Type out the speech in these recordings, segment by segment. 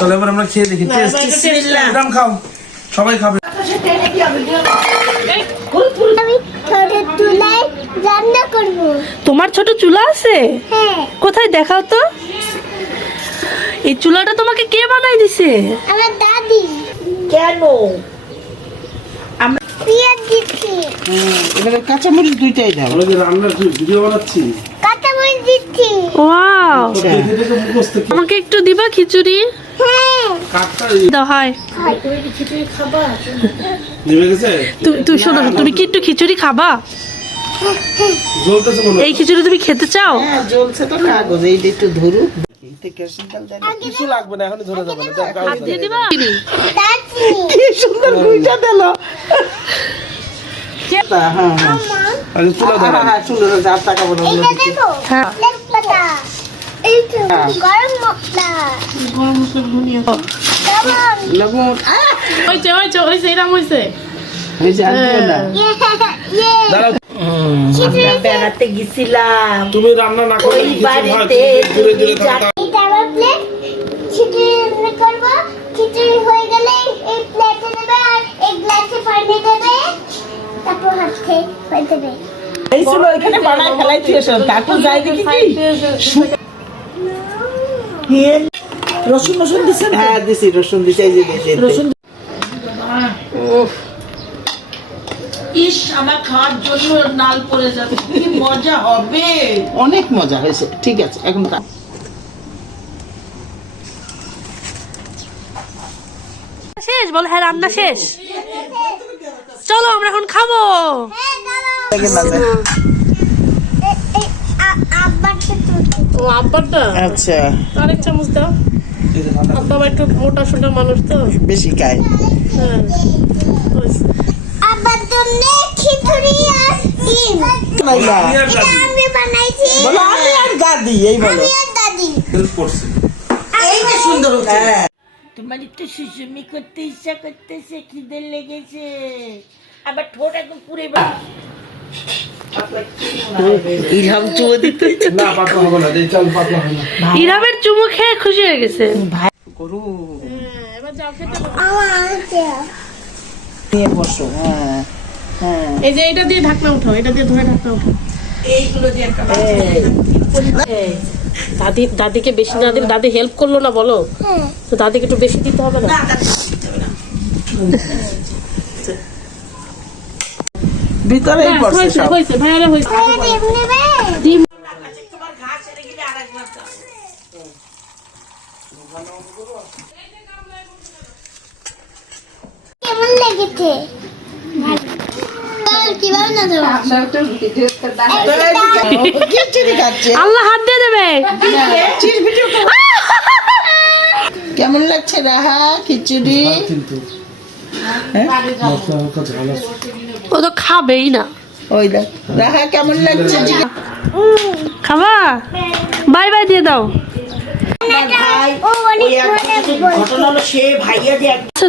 চলো এবার আমরা খেয়ে দেখি। টেস্ট খাও। সবাই খাবে। তোমার ছোট চুলা আছে? হ্যাঁ। কোথায়? দেখাও তো। এই চুলাটা তোমাকে কে বানাই দিছে? আমার দাদি। কেন? পেঁয়াজ দিচ্ছি। এবারে কাঁচামরিচ দুইটাই দাও। আমরা যে রান্নার ভিডিও বানাচ্ছি দিচ্ছি। ওয়াও। আমাকে একটু দিবা খিচুড়ি? হ্যাঁ। হয় তুমি তুমি শোনো তুমি কি একটু খিচুড়ি খাবা? এই খিচুড়ি তুমি খেতে চাও? হ্যাঁ জ্বলছে তো কাগজ এইটা একটু ধরু। কিছু লাগবে না এখনই ধরে যাবে না। কি সুন্দর গুইটা দিল। হ্যাঁ। আগে তুলে ধরো হ্যাঁ বেড়াতে গেছিলাম। তুমি রান্না না হয় দূরে দূরে খিচুড়ি করব। খিচুড়ি হয়ে গেলে এই প্লেটে নেবে আর এই গ্লাসে পানি দেবে। তারপর হাত খেয়ে হয়ে দেবে। এই ছিল এখানে বানায় ফেলাই দিয়েছ তারপর যাই দেখি কি? রসুন রসুন দিছেন হ্যাঁ দিছি রসুন দিছি এই যে দিছি রসুন ইস আমার খাওয়ার জন্য নাল পড়ে যাবে। কি মজা হবে? অনেক মজা হয়েছে ঠিক আছে এখন তা শেষ বল হ্যাঁ রান্না শেষ। চলো আমরা এখন খাব। ও আব্বারটা আচ্ছা আরেক চামচ দাও। আব্বা একটু মোটা সোটা মানুষ তো। বেশি খাই হ্যাঁ। হয়েছে। আব্বার খিচুড়ি আর ডিম আমি বানাইছি বলো আমি আর দাদি এই বলো। আমি আর দাদি হেল্প করছে। এইটা সুন্দর হ্যাঁ। তোমার একটু সুসুমি করতে ইচ্ছা করতেছে খিদে লেগেছে। আবার ঠোঁট একদম পুড়ে ইরহাম চুয়ে দিতে না পাতলা হবে না চাল পাতলা হবে না। ইরামের চুমু খেয়ে খুশি হয়ে গেছে। নিয়ে বসো হ্যাঁ হ্যাঁ। এই যে এটা দিয়ে ঢাকনা উঠাও এটা দিয়ে ধরে ঢাকনা উঠাও। এইগুলো দিয়ে দাদি দাদিকে বেশি না দিলে দাদি হেল্প করল না বলো? হ্যাঁ তো দাদিকে একটু বেশি দিতে হবে না। ভিতরেই পড়ছে সব। হয়েছে ভাইয়ারা হয়েছে। ডিম নেবে ডিম তোমার ঘাস এনে গেলে আর দাও। কেমন লেগেছে কীভাবে না খিচুড়ি খাচ্ছে? আল্লাহ হাত দিয়ে দেবে। কেমন লাগছে রাহা খিচুড়ি? হ্যাঁ? ও তো খাবেই না। ওই দেখ রাহা কেমন লাগছে? খাবা? বাই বাই দিয়ে দাও। ভাই আচ্ছা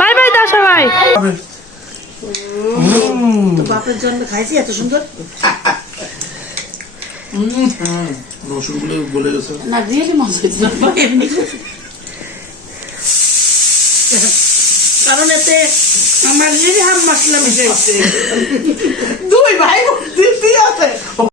বাই বাই। দাও সবাই। বাপের জন্য খাইছি এত সুন্দর। রসুনগুলো গলে গেছে। না রিয়েলি মজা হয়েছে। এমনি। কারণ এতে আমার রিহাম মশলা মিশে দুই ভাই দিদি আছে।